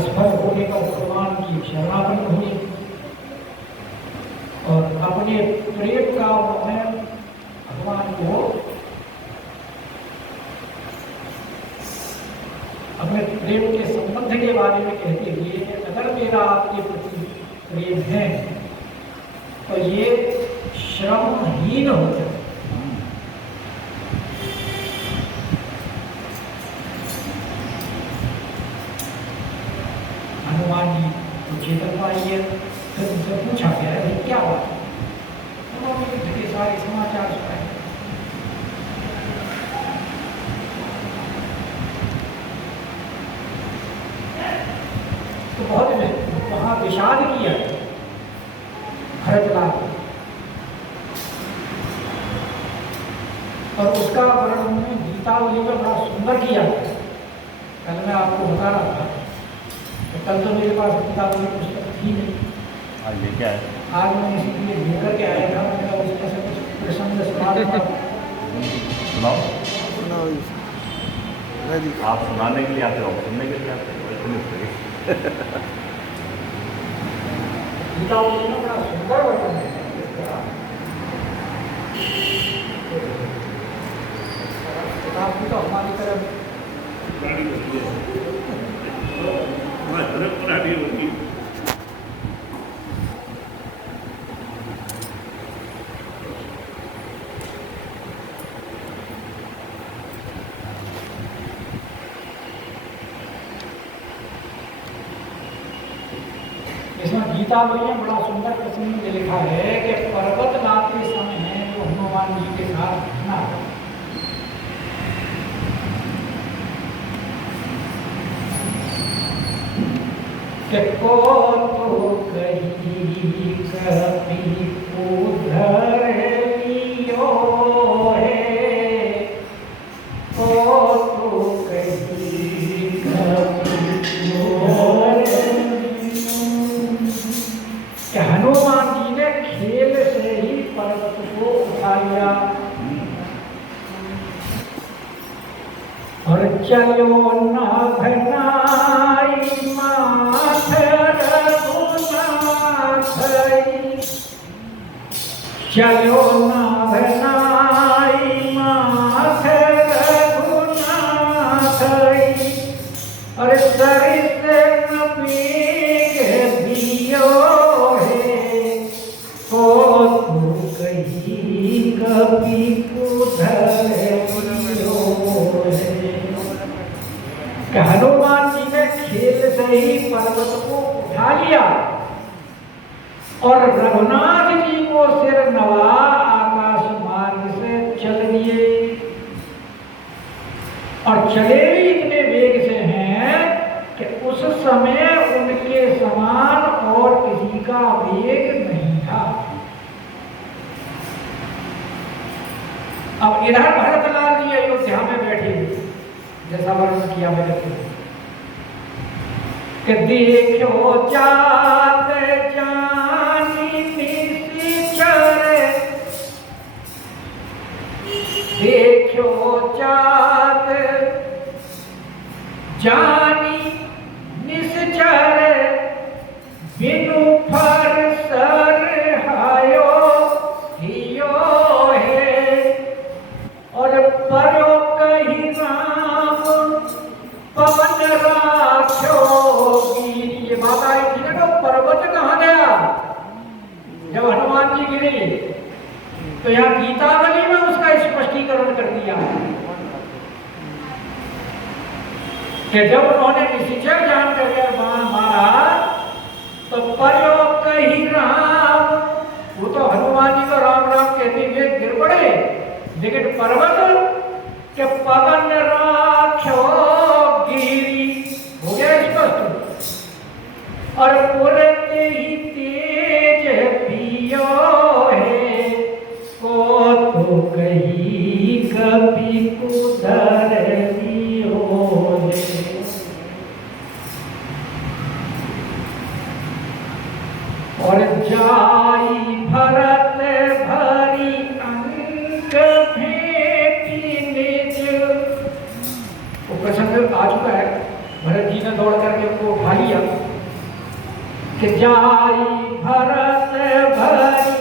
असफल होने पर भगवान की शरणागति हुई और अपने प्रेम का उन्होंने भगवान को अपने प्रेम के संबंध के बारे में कहते हुए कि अगर मेरा आपके प्रति प्रेम है तो ये श्रमहीन हो जाए। हनुमान जी को चेतन पाई है, फिर उनसे पूछा गया है क्या बात है, उन्होंने युद्ध के सारे समाचार सुनाए। तो बहुत वहां विषाद किया भरतलाल और उसका वर्णन गीतावली में बड़ा सुंदर किया। कल मैं आपको बता रहा था तो कल तो मेरे पास गीतावली पुस्तक थी नहीं, आज लेके आए, आज मैं इसीलिए लेकर के आया था। मेरा उसमें से कुछ प्रसंग सुनाओ। आप सुनाने के लिए आते हो, सुनने के लिए आते हो, गीतावली में बड़ा सुंदर वर्णन है। किताब की तो हमारी तरफ पुरानी होती है। इसमें गीतावली में बड़ा सुंदर प्रसंग में लिखा है कि पर्वत नाते समय जो हनुमान जी के साथ घटना कि को तो कहीं कभी उधर लियो है, को तो कहीं कभी उधर कि हनुमान जी ने खेल से ही पर्वत को उठा लिया और चलो नाभनाई माथ रघुनाथ, चलो नाभनाई माथ रघुनाथ, और सरिस नपीग दियो है, को तू कहीं कभी उधर लियो है। कि हनुमान जी ने खेल से ही पर्वत को उठा लिया और रघुनाथ जी को सिर नवा आकाश मार्ग से चल दिए और चले भी इतने वेग से हैं कि उस समय उनके समान और किसी का वेग नहीं था। अब इधर भरतलाल जी अयोध्या में बैठे जैसा वर्णन किया मैंने कि देखो जात जानी निश्चर, देखो जात जानी निश्चर, बिनु फर सर हायो हियो है, और परो कही राम पवन राख्यो गिरी। ये बात आई थी ना, तो पर्वत कहाँ गया जब हनुमान जी गिरे, तो यहाँ गीतावली में उसका स्पष्टीकरण कर दिया कि जब उन्होंने निश्चय जान करके बाण मारा तो प्रयोग कही राम, वो तो हनुमान जी को राम राम कहते हुए गिर पड़े, लेकिन पर्वत के पवन राख्यो गिरी हो गया स्पष्ट, और पुरते ही तेज पियो है, को तो कहीं कभी उधर लियो है। और जाई भरत भरी अंक भेटी निज। वो प्रसंग आ चुका है, भरत जी ने दौड़ करके उनको उठा लिया जाई भरत भरी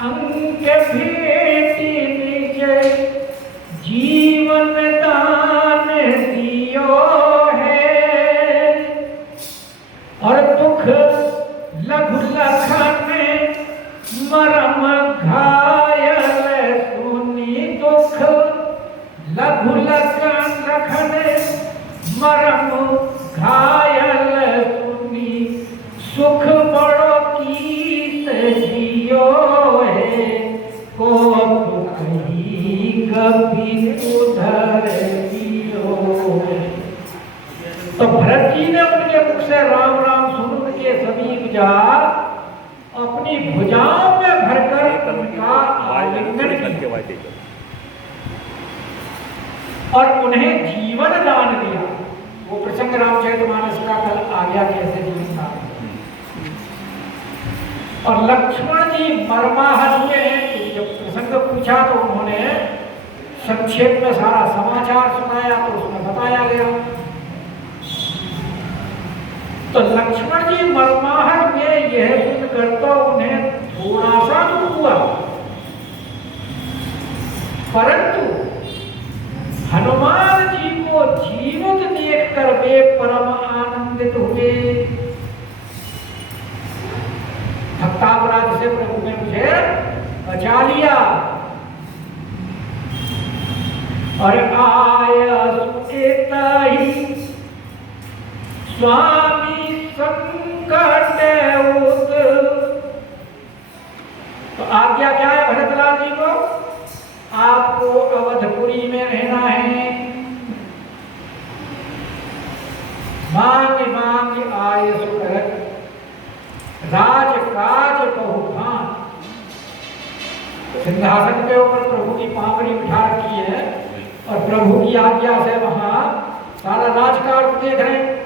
अंक भेटी निज जीवन दान दियो है। और दुख लघु लखन मरम घायल सुनी दुख लघु लखन मरम घायल सुनी सुख बड़ो कीत जियो है। को कही कभी उधर जियो। तो भरत जी ने उनके मुख से राम राम सुन उनके समीप जा अपनी भुजाओं में भरकर उनका आलिंगन किया और उन्हें जीवन दान दिया। वो प्रसंग रामचरितमानस का कल आ गया कैसे जीवन दान। और लक्ष्मण जी मर्माहत हुए हैं। जब प्रसंग पूछा तो उन्होंने संक्षेप में सारा समाचार सुनाया तो उसमें बताया गया। तो लक्ष्मण जी मर्माहत में यह सुनकर तो उन्हें थोड़ा सा दुख हुआ, परंतु हनुमान जी को जीवित देखकर वे परम आनंदित हुए। भक्तापराध से प्रभु ने मुझे बचा लिया। और आया सुएताही स्वामी संकट उद। तो आज्ञा क्या है भरतलाल जी को? आपको अवधपुरी में रहना है। मांग मांग आय सुकर राजकाज बहुभान। सिंहासन के ऊपर प्रभु की पावड़ी बिठा रखी है और प्रभु की आज्ञा से वहां सारा राजकाज देख रहे हैं।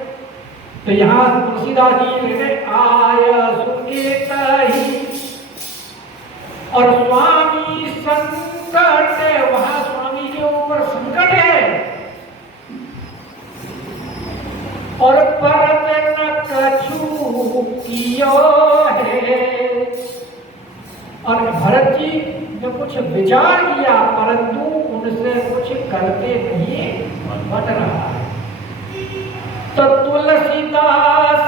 तो यहाँ तुलसीदास जी लिखे आय सुकेतहि और स्वामी संकट। वहां स्वामी के ऊपर संकट है और परत न कछु कियो है। और भरत जी ने कुछ विचार किया परंतु उनसे कुछ करते नहीं बन रहा है। तो तुलसीदास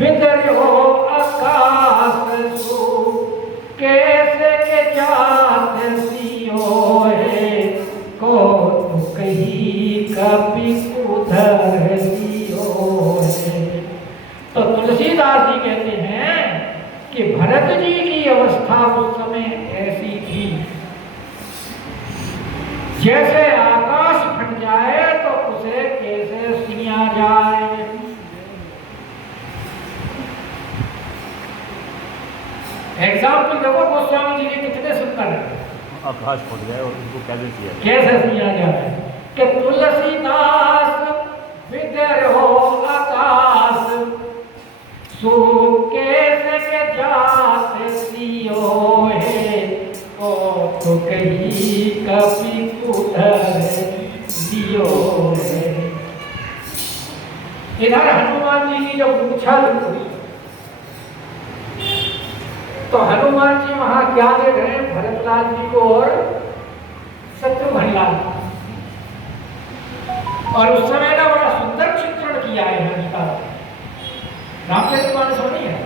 बिदरो आकाश सो कैसे के जात सियो है। को कही कभी उधर सियो है। तो तुलसीदास जी कहते हैं कि भरत जी की अवस्था उस समय ऐसी थी जैसे आकाश फट जाए तो उसे कैसे सिया जाए। एग्जाम्पल देखो गोस्वामी जी के कितने सुंदर है। आकाश फट जाए और उनको कैसे सिया कैसे सिया जाए कि तुलसीदास विद्रो आकाश सो कैसे के जात सियो है। ओ तो कही कभी उधर दियो है। इधर हनुमान जी की जब पूछा तो हनुमान जी वहां क्या देख रहे हैं? भरतलाल जी को और शत्रुघ्न लाल। और उस समय का बड़ा सुंदर चित्रण किया है इसका। रामचरितमानस नहीं है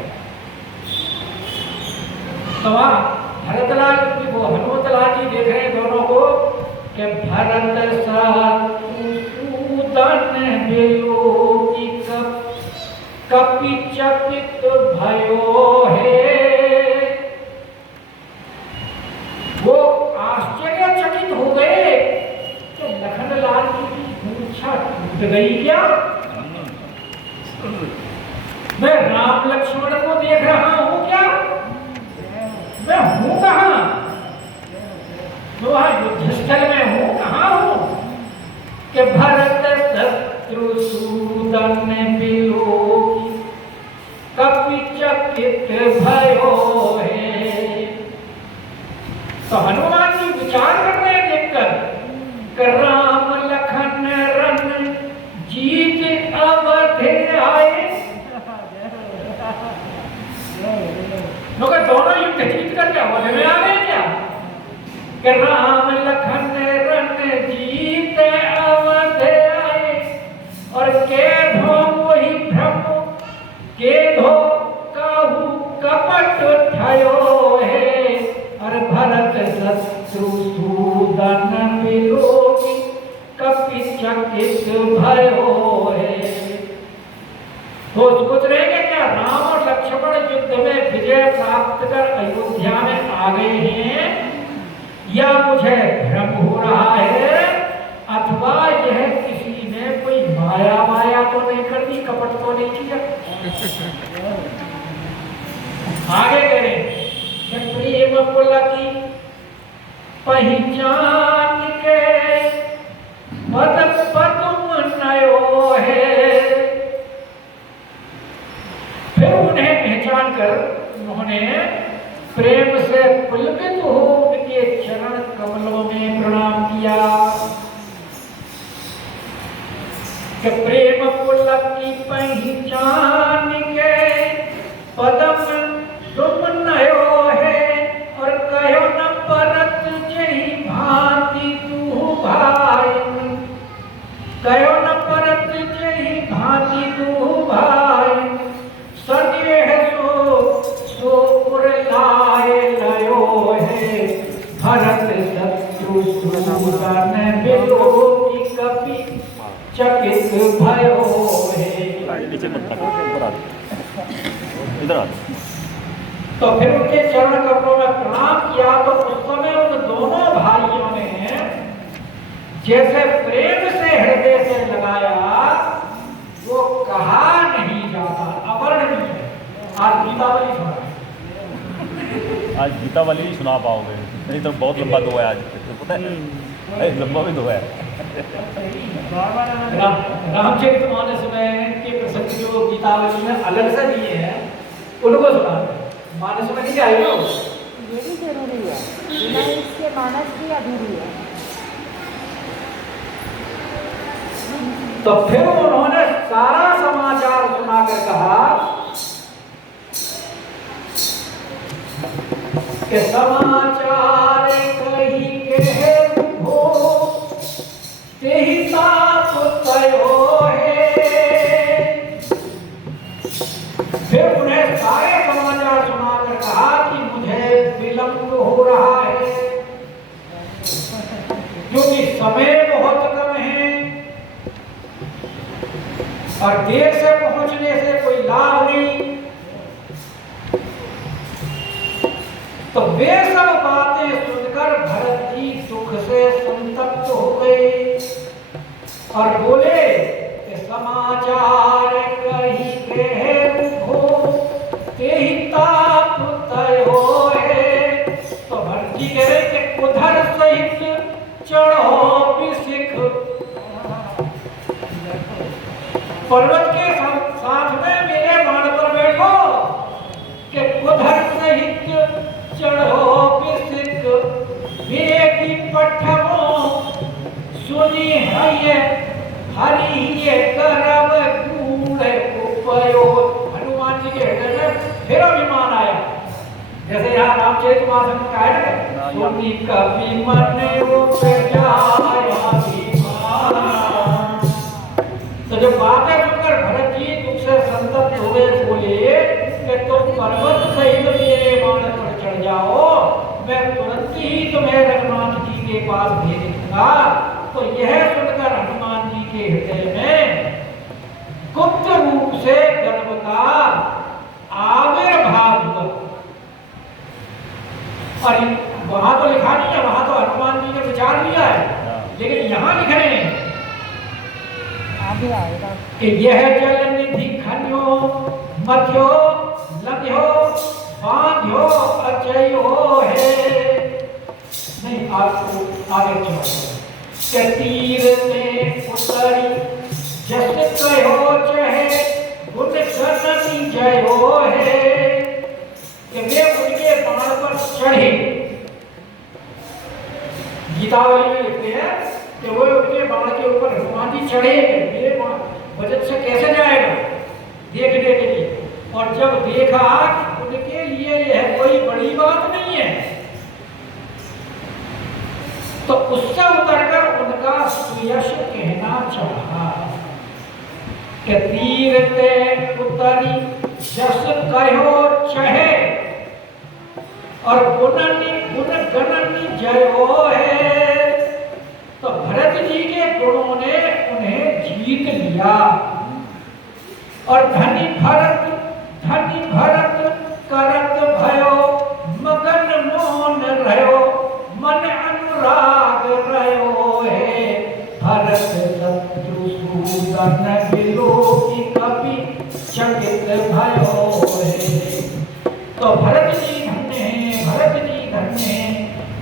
तो वहां भरतलाल वो हनुमतलाल जी देख रहे हैं दोनों को कि भरत सूदन विलोकी कपि चकित भयो है। वो आश्चर्यचकित हो गए कि लखनलाल की मूर्छा टूट गई क्या? मैं राम लक्ष्मण को देख रहा हूं क्या? मैं हूं कहां? तो वहां युद्धस्थल में हूं कहां हूं? कि भरत शत्रुसूदन विलोकी कपि चकित भयो है। तो हनुमान जी विचार कर रहे हैं देखकर राम लखन रन जीत अवध आए। मगर दोनों युद्ध जीत कर क्या वध में आ गए क्या? कि राम लखन रन जीते अवध आए और के धो वही भ्रम के धो काहू कपट थयो है और भरत शत्रुसूदन विलोकी कपि चकित भयो है। तो सोच रहे हैं क्या राम और लक्ष्मण युद्ध में विजय प्राप्त कर अयोध्या में आ गए हैं, या मुझे भ्रम हो रहा है, अथवा यह किसी ने कोई माया तो नहीं कर दी, कपट तो नहीं किया। आगे कह रहे हैं प्रेम पुलकी पहचान के पद पदुम नयो है। फिर उन्हें पहचान कर उन्होंने प्रेम से पुलकित हो उनके चरण कमलों में प्रणाम किया कि प्रेम पुलकी पहचान के पदम तुम नयो है और कहो न परत जही भांति तू भाई, कहो न परत जही भांति तू भाई सजे है सो उरलाए लयो है भरत शत्रुसूदन विलोकी कपि चकित भयो है। इधर आ। तो फिर उनके चरण कमलों में प्रणाम किया तो उस समय उन दोनों भाइयों ने जैसे प्रेम से हृदय से लगाया, वो कहा नहीं जाता, अवर्णनीय है। आज गीतावली सुना, आज गीतावली नहीं सुना पाओगे, नहीं तो बहुत लंबा दो है आज, पता है लंबा भी दो है। रामचरितमानस में के प्रसंग जो गीतावली में अलग से दिए हैं उनको सुनाते हैं, मानस में नहीं आएगा। ये भी जरूरी है, बिना इसके मानस भी अधूरी है। तो फिर उन्होंने सारा समाचार सुनाकर कहा कि समाचार कही के हो तेहि ताप कयो है। फिर उन्हें सारे समाचार सुनाकर कहा कि मुझे विलंब हो रहा है क्योंकि समय बहुत कम है और देर से पहुंचने से कोई लाभ नहीं। तो वे सब बातें सुनकर भरत जी दुख से संतप्त हो गए और बोले कि समाचार कही के हो तेहि ताप तयो है। तो भरत जी कह रहे कि उधर सहित चढ़ो बिसिख, पर्वत के साथ में मेरे बाण पर बैठो कि उधर सहित चढ़ो बिसिख वेदी पठमो सुनी है हरि ये करब गूढ़ उपयोग। हनुमान जी के हृदय में फिर अभिमान आया, जैसे यहाँ रामचरितमानस में कहा है सुनी कवि मन उपजाया अभिमान। तो जब बातें सुनकर भरत जी दुख से संतप्त हुए, बोले कि तुम पर्वत सहित मेरे बाण पर चढ़ जाओ, मैं तुरंत ही तुम्हें रघुनाथ जी के पास भेज दूंगा। तो यह सुनकर हनुमान जी के हृदय में गुप्त रूप से गर्व का आविर्भाव हुआ। और वहां तो लिखा नहीं है, वहां तो हनुमान जी ने विचार लिया है, लेकिन यहाँ लिख रहे हैं कि यह जल निधि खन्यो मथ्यो लम्यो बांध्यो अचयो है। नहीं, आपको आगे चलो तीर में उतरी जस कहो चाहे गुण करनी जयो है कि वे उनके बाण पर चढ़े। गीतावली में लिखते हैं कि वो उनके बाण के ऊपर हनुमान जी चढ़े, मेरे बाण वजन से कैसे जाएगा देखने के लिए। और जब देखा कि उनके लिए यह कोई बड़ी बात नहीं है। तो उससे उतरकर उनका सुयश कहना चाहा कि तीर ते उतरी जस कहो चहे और गुणनी गुण गणनी जयो है। तो भरत जी के गुणों ने उन्हें जीत लिया और धनी भरत करत भयो मगन मोहन रहो मन अनुराग रहो है। भरत शत्रुसूदन विलोकी कवि चकित भयो है। तो भरत जी धन्य हैं, भरत जी धन्य हैं।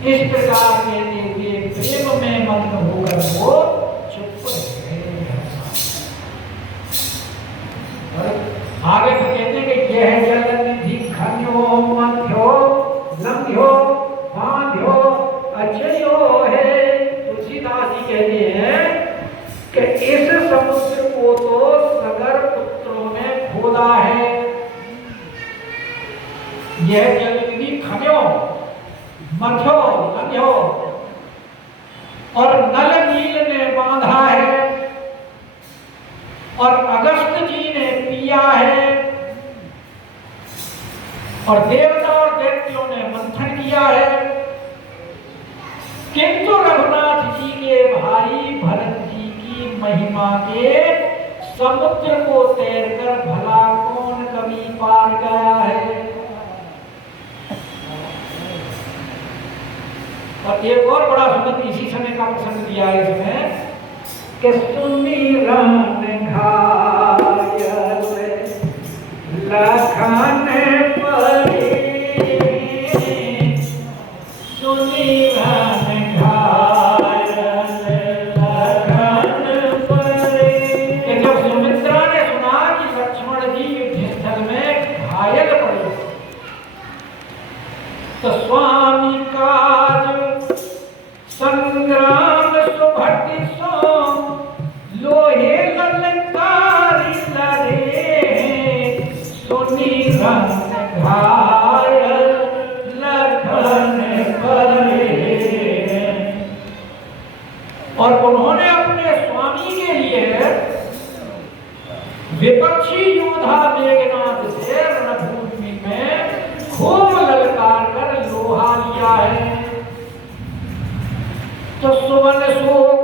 इस प्रकार के देखे प्रेम में मग्न होकर वो चुप रहे। आगे तो कहते हैं कि यह जल निधि खन्यो मध्यो लंघ्यो बांध्यो अचयो है। तुलसीदास जी कहते हैं कि इस समुद्र को तो सगर पुत्रों ने खोदा है। यह जल निधि खन्यो मध्यो लंघ्यो और नल नील ने बांधा है और अगस्त जी ने पिया है और देवता और दैत्यों ने मंथन किया है। किंतु रघुनाथ जी के भाई भरत जी की महिमा के समुद्र को तैरकर भला कौन कभी पार गया है। और एक और बड़ा सुंदर इसी समय का प्रसंग दिया है इसमें कि सुमिरन घायल लखन परे सुमिरन घायल लखन परे। कि जब सुमित्रा ने सुना कि लक्ष्मण जी युद्धस्थल में घायल पड़े तो स्वामी काज संग्राम सुभट सो लोहे ललकारी लड़े सुनी रंग घायल लखन परे। और उन्होंने अपने स्वामी के लिए विपक्षी योद्धा मेघनाद से रणभूमि में खूब ललकार कर लोहा लिया है। तो सुवन शोक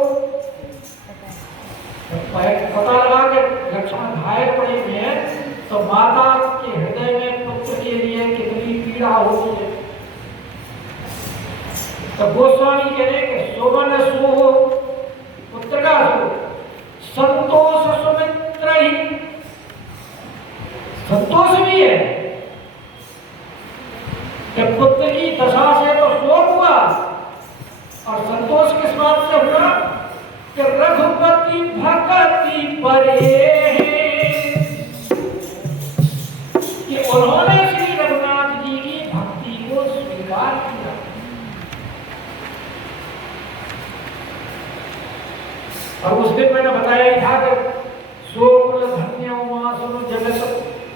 पता लगा कि लक्ष्मण घायल पड़े हुए हैं तो माता के हृदय में पुत्र के लिए कितनी पीड़ा होती है। तो गोस्वामी कह रहे कि सुवन शोक पुत्र का संतोष सुमित्र ही संतोष भी है कि पुत्र की दशा से तो शोक हुआ और संतोष किस बात से हुआ कि रघुपति भक्ति परे कि उन्होंने श्री रघुनाथ जी की भक्ति को स्वीकार किया। और उस दिन मैंने बताया ही था कि सोकुल धन्य उमासुर जगत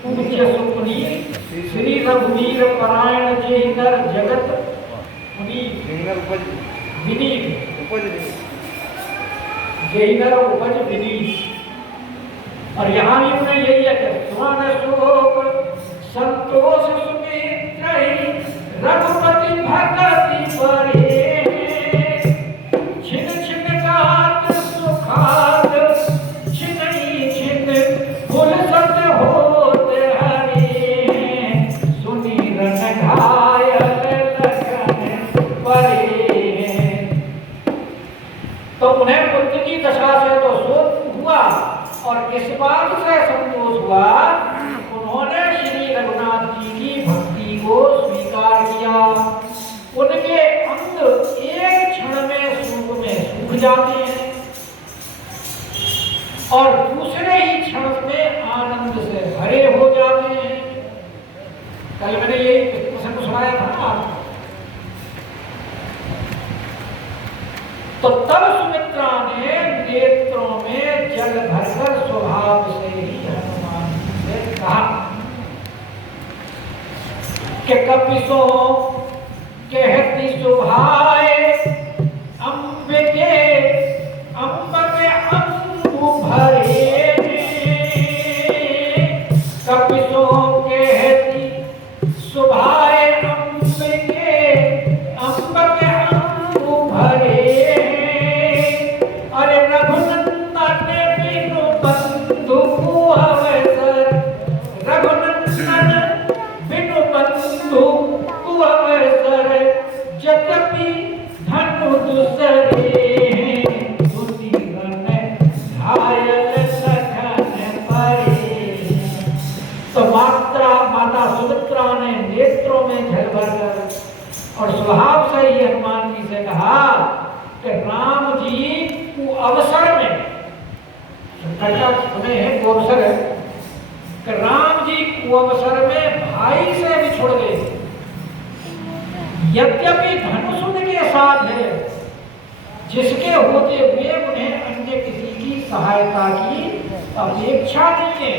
पूज्य सुपुनी श्री रघुवीर परायण जे नर जगत विनीत जैनर उपज विनीत। और यहाँ भी उन्हें यही है कि सुवन शोक संतोष सुमित्र रघुपति भक्ति परे छिन छिन गात सुखाद छिनई छिन फुल सत होत हरे सुनी रन घायल लखन परे। तो उन्हें पुत्र की दशा से तो शोक हुआ और इस बात से संतोष हुआ उन्होंने श्री रघुनाथ जी की भक्ति को स्वीकार किया। उनके अंग एक क्षण में सूख जाते हैं और दूसरे ही क्षण में आनंद से भरे हो जाते हैं। कल मैंने यही प्रसंग सुनाया था ना। तो तब सुमित्रा ने नेत्रों में जल भरकर स्वभाव से ही हनुमान से कहा के कपिसो कहती सुभाए अंबिके अंबके अंबु भरे कपिसो कहती सुभाए अंबिके अंबके अंबु भरे अरे रघुनंदन बिनु बंधु अवसर रघुनंदन बिनु बंधु अवसर जगपि धनु दुसरे सुनीरन घायल सखन परे। तो माता सुमित्रा ने नेत्रों में जल भरकर और स्वभाव से ही हनुमान जी से कहा कि राम जी को अवसर में सुने हैं वो अवसर है कि राम जी को अवसर में भाई से बिछुड़ गए यद्यपि धनुष उनके साथ है जिसके होते हुए उन्हें अन्य किसी की सहायता की अपेक्षा नहीं है।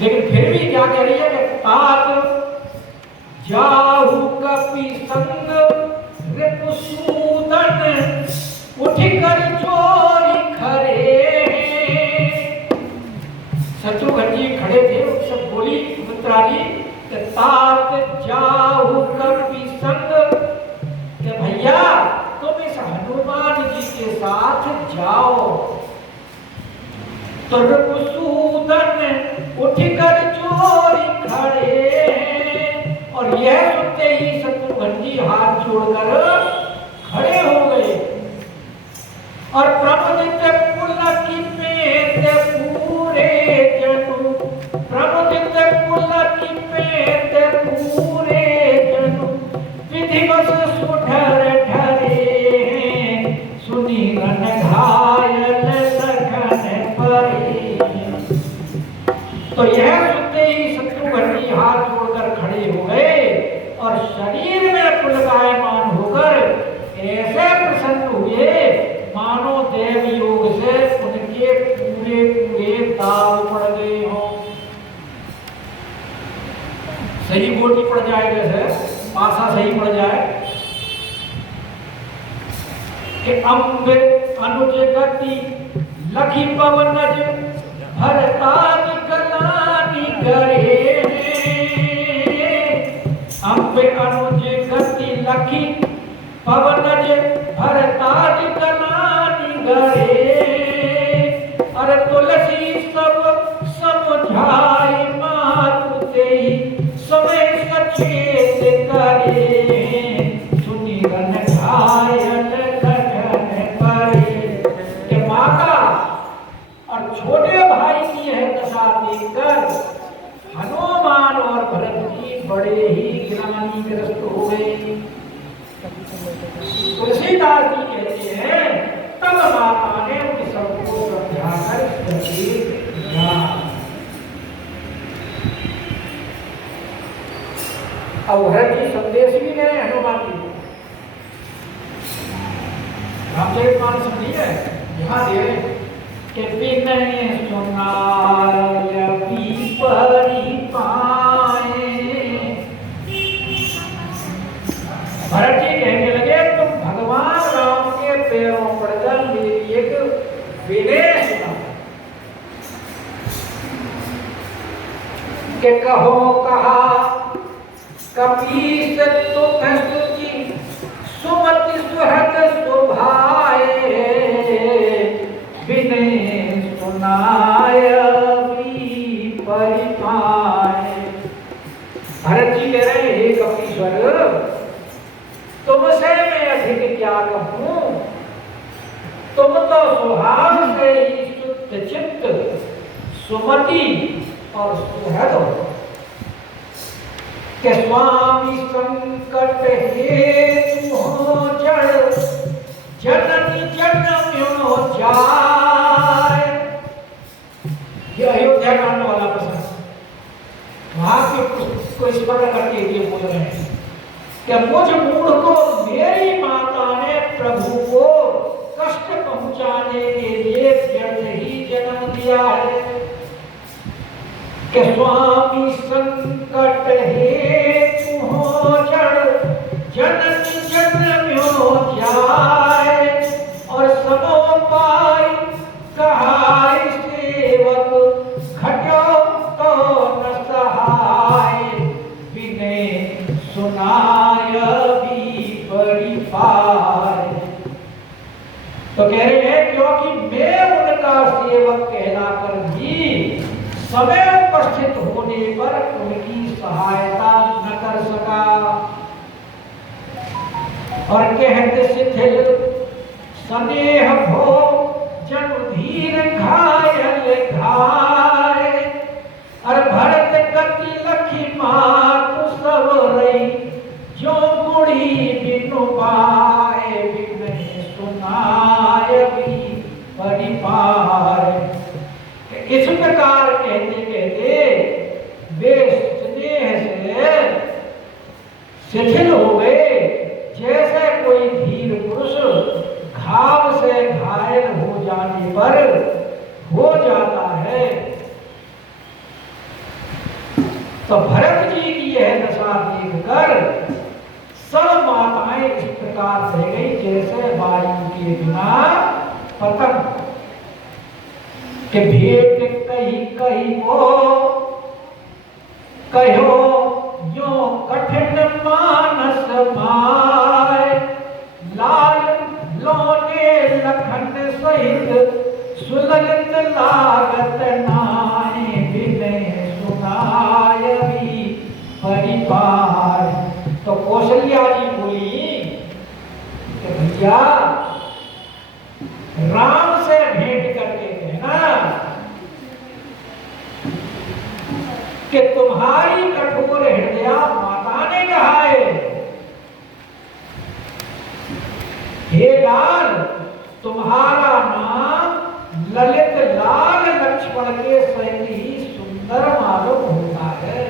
लेकिन फिर भी क्या कह रही है कि तात जाहु कपि संग रिपुसूदन उठ कर चोरी खरे। शत्रुघ्न जी खड़े थे उनसे बोली सुमित्रा जी तात जाहु कपि संग कि भैया तुम इस हनुमान जी के साथ जाओ। तो रिपुसूदन उठकर चोरी खड़े और यह सुनते ही शत्रुघ्न जी हाथ जोड़कर खड़े हो गए और प्रमुदित पुलकी पेट पूरे जनु प्रमुदित पुलकी पेट पूरे जनु विधिवत सुधर ढरे सुनीरन घायल सखन परे। तो यह सुनते ही शत्रुघ्न जी हाथ जोड़कर खड़े हो गए और शरीर में पुलकायमान होकर ऐसे प्रसन्न हुए मानो देव योग से उनके पूरे पूरे दाव पड़ गए हों। सही गोटी पड़ जाए जैसे पासा सही पड़ जाए कि अम्ब अनुज गति लखी पवनज भरताज गलानी करे अम्ब अनुज गति लखी पवनज भरताज गलानी करे। अरे तुलसी सब समझाई मातु तेई समय सचेत करे सुनीरन घायल सखन परे। के माता और छोटे भाई की यह दशा देखकर हनुमान और भरत जी बड़े ही ग्लानिग्रस्त हो गए। तुलसीदास जी कहते हैं तब माता ने उन सबको समझाकर सचेत किया। अब भरत जी संदेश भी गए हनुमान जी को रामचरितमानस नहीं है यहाँ दे रहे कि बिनय सुनाय पीपरी पाए। भरत जी कहने लगे तुम भगवान राम के पैरों पड़कर मेरी एक विनय सुना कि कहो कहा कपीस तुम स्तुति सुमति सुहृद सुभाए विनय सुनाय परिपाए। भरत जी कह रहे हे कपीश्वर तुमसे मैं अधिक क्या कहूं तुम तो स्वभाव से ही शुद्ध चित्त सुमति और सुहृद हो के स्वामी संकट हेतु हो जड़ जननी जन्म्यो जाय। ये अयोध्या कांड वाला प्रसंग वहां को स्मरण करके ये बोल रहे हैं कि मुझ मूढ़ को मेरी माता ने प्रभु को कष्ट पहुंचाने के लिए व्यर्थ ही जन्म दिया है कि स्वामी संकट सेवक कहलाकर भी समय उपस्थित होने पर उनकी सहायता न कर सका। और कहते शिथिल स्नेह भो जन धीर घायल घाय। और भरत गति लखी मातु सब रही जो मुड़ी बिनु पाए बिन सुनाय भी परिपार। इस प्रकार कहते कहते वे स्नेह से शिथिल हो गए, जैसे कोई धीर पुरुष घाव से घायल हो जाने पर हो जाता है। तो भरत जी की यह दशा देखकर सब माताएं इस प्रकार रह गई जैसे वायु के बिना पतंग। के भेंट कही कही को कहो यो कठिन मानस माय। लाल लोने लखन सहित सुललित लागत नाय विनय सुनाय भी परिवार। तो कौशल्या जी बोली कि भैया राम से भेंट करके कहना कि तुम्हारी कठोर हृदया माता ने कहा है, हे लाल तुम्हारा नाम ललित लाल लक्ष्मण के सहित ही सुंदर मालूम होता है।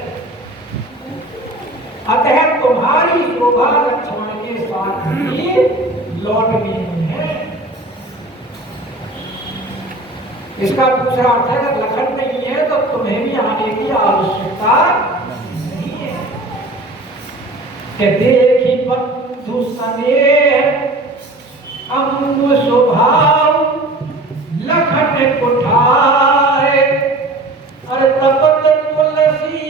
अतः तुम्हारी शोभा लक्ष्मण के साथ ही लौट गई है। इसका दूसरा अर्थ है अगर लखन नहीं है तो तुम्हें भी आने की आवश्यकता नहीं है। कि देखी बंधु स्नेह अंग स्वभाव लखन कुठाए। अरे तपत तुलसी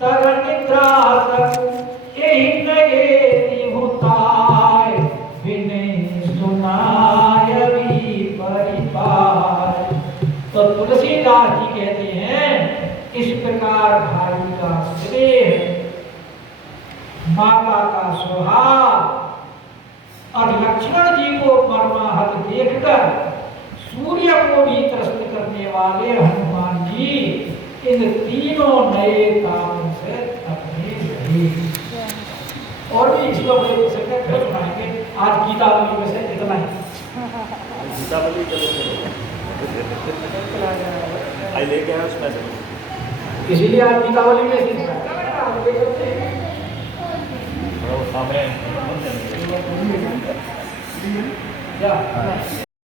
तर निद्रा सकु यही नए होताय विनय सुनाय भी परिवार। तो तुलसीदास जी कहते हैं इस प्रकार भाई का स्नेह, माता का स्वभाव और लक्ष्मण जी को मर्माहत देखकर सूर्य को भी त्रस्त करने वाले हनुमान जी इन तीनों नए कामों से अपने रहे। और भी इसको बड़े प्रसंग फिर सुनाएंगे। आज गीतावली में से इतना ही। गीतावली चलो आई लेके आया उसमें से, इसीलिए आज दीपावली में सामने क्या